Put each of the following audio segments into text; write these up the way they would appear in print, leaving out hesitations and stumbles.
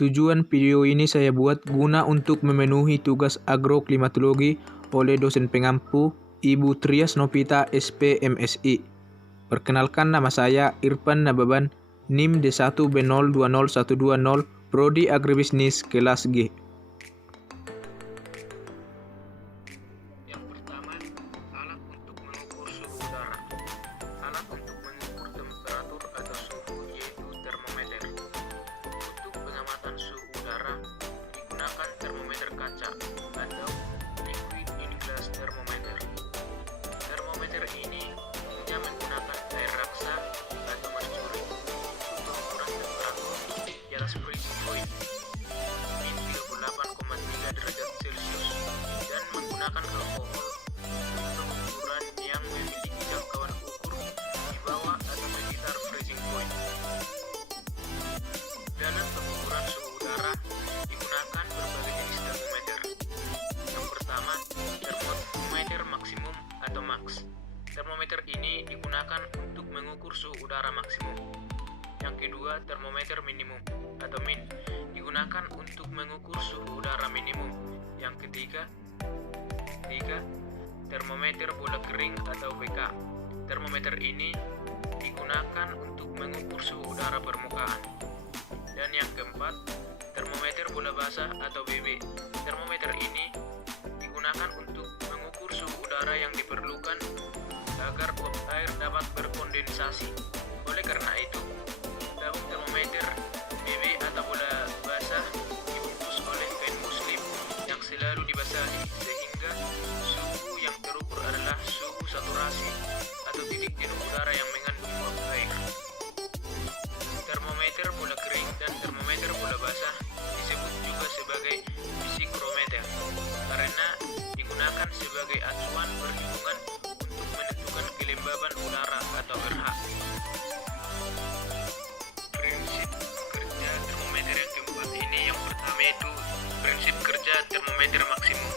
Tujuan video ini saya buat guna untuk memenuhi tugas agroklimatologi oleh dosen pengampu Ibu Trias Nopita SP MSI. Perkenalkan, nama saya Irfan Nababan, NIM D1B020120, Prodi Agribisnis kelas G. Yang pertama, alat untuk mengukur suhu udara. Alat untuk mengukur temperatur atau suhu yaitu termometer. Untuk pengamatan suhu udara digunakan termometer kaca atau liquid in glass thermometer. Termometer ini umumnya menggunakan air raksa atau mercuri untuk pengukuran temperatur di atas freezing point min 38,3 derajat Celcius dan menggunakan alkohol untuk pengukuran yang memiliki jangkauan ukur di bawah atau sekitar freezing point. Dalam pengukuran suhu udara digunakan berbagai jenis termometer. Yang pertama, termometer maksimum atau max. Termometer ini digunakan untuk mengukur suhu udara maksimum. Yang kedua, termometer minimum atau min, digunakan untuk mengukur suhu udara minimum. Yang ketiga, termometer bola kering atau BK. Termometer ini digunakan untuk mengukur suhu udara permukaan. Dan yang keempat, termometer bola basah atau BB. Termometer ini digunakan untuk mengukur suhu udara yang diperlukan agar uap air dapat berkondensasi. Oleh karena itu, tabung termometer BB atau bola basah dibungkus oleh kain muslim yang selalu dibasahi sehingga suhu yang terukur adalah suhu saturasi atau titik jenuh udara yang mengandung uap air. Termometer bola kering dan termometer bola basah disebut juga sebagai psikrometer karena digunakan sebagai acuan perhitungan untuk menentukan kelembaban udara atau RH. Prinsip kerja termometer yang keempat ini yang pertama itu prinsip kerja termometer maksimum.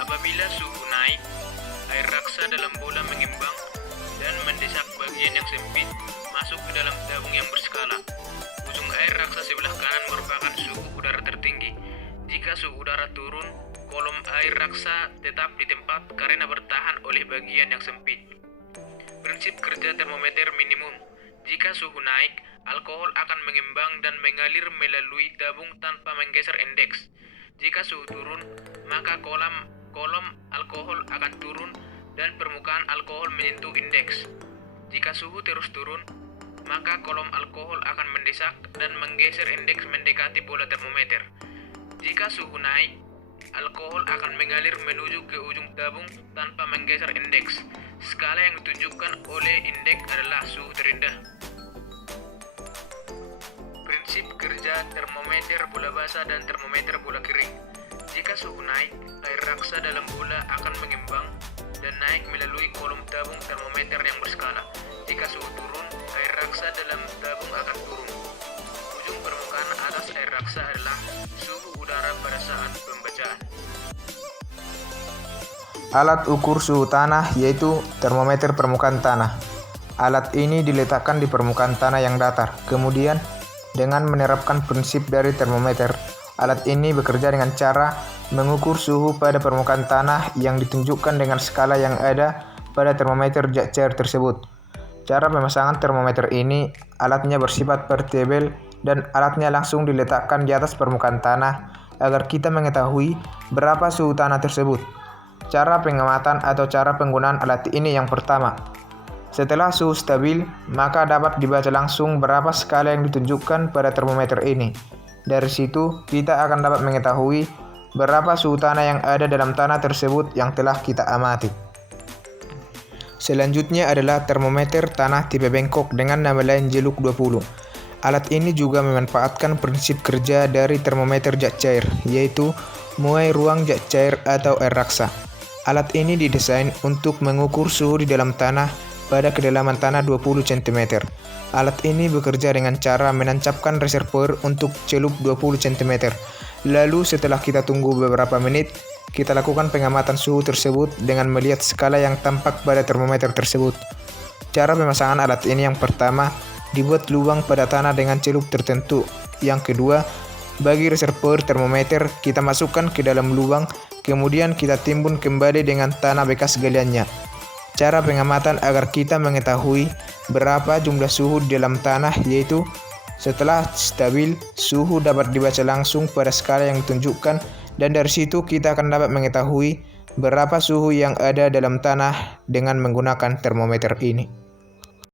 Apabila suhu naik, air raksa dalam bola mengembang dan mendesak bagian yang sempit masuk ke dalam tabung yang berskala. Ujung air raksa sebelah kanan merupakan suhu udara tertinggi. Jika suhu udara turun, kolom air raksa tetap di tempat karena bertahan oleh bagian yang sempit. Prinsip kerja termometer minimum. Jika suhu naik, alkohol akan mengembang dan mengalir melalui tabung tanpa menggeser indeks. Jika suhu turun, maka kolom alkohol akan turun dan permukaan alkohol menyentuh indeks. Jika suhu terus turun, maka kolom alkohol akan mendesak dan menggeser indeks mendekati bola termometer. Jika suhu naik, alkohol akan mengalir menuju ke ujung tabung tanpa menggeser indeks. Skala yang ditunjukkan oleh indeks adalah suhu terendah. Prinsip kerja termometer bola basah dan termometer bola kering. Jika suhu naik, air raksa dalam bola akan mengembang dan naik melalui kolom tabung termometer yang berskala. Jika suhu turun, air raksa dalam tabung akan turun. Ujung permukaan atas air raksa adalah suhu udara pada saat pembacaan. Alat ukur suhu tanah yaitu termometer permukaan tanah. Alat ini diletakkan di permukaan tanah yang datar. Kemudian, dengan menerapkan prinsip dari termometer, alat ini bekerja dengan cara mengukur suhu pada permukaan tanah yang ditunjukkan dengan skala yang ada pada termometer jet cair tersebut. Cara pemasangan termometer ini, alatnya bersifat portable dan alatnya langsung diletakkan di atas permukaan tanah agar kita mengetahui berapa suhu tanah tersebut. Cara pengamatan atau cara penggunaan alat ini yang pertama, setelah suhu stabil, maka dapat dibaca langsung berapa skala yang ditunjukkan pada termometer ini. Dari situ, kita akan dapat mengetahui berapa suhu tanah yang ada dalam tanah tersebut yang telah kita amati. Selanjutnya adalah termometer tanah tipe bengkok dengan nama lain Jeluk 20. Alat ini juga memanfaatkan prinsip kerja dari termometer jet cair, yaitu muai ruang jet cair atau air raksa. Alat ini didesain untuk mengukur suhu di dalam tanah pada kedalaman tanah 20 cm. Alat ini bekerja dengan cara menancapkan reservoir untuk celup 20 cm. Lalu setelah kita tunggu beberapa menit, kita lakukan pengamatan suhu tersebut dengan melihat skala yang tampak pada termometer tersebut. Cara pemasangan alat ini yang pertama, dibuat lubang pada tanah dengan celup tertentu Yang kedua, bagi reservoir termometer kita masukkan ke dalam lubang, kemudian kita timbun kembali dengan tanah bekas galiannya. Cara pengamatan agar kita mengetahui berapa jumlah suhu di dalam tanah yaitu setelah stabil, suhu dapat dibaca langsung pada skala yang ditunjukkan, dan dari situ kita akan dapat mengetahui berapa suhu yang ada dalam tanah dengan menggunakan termometer ini.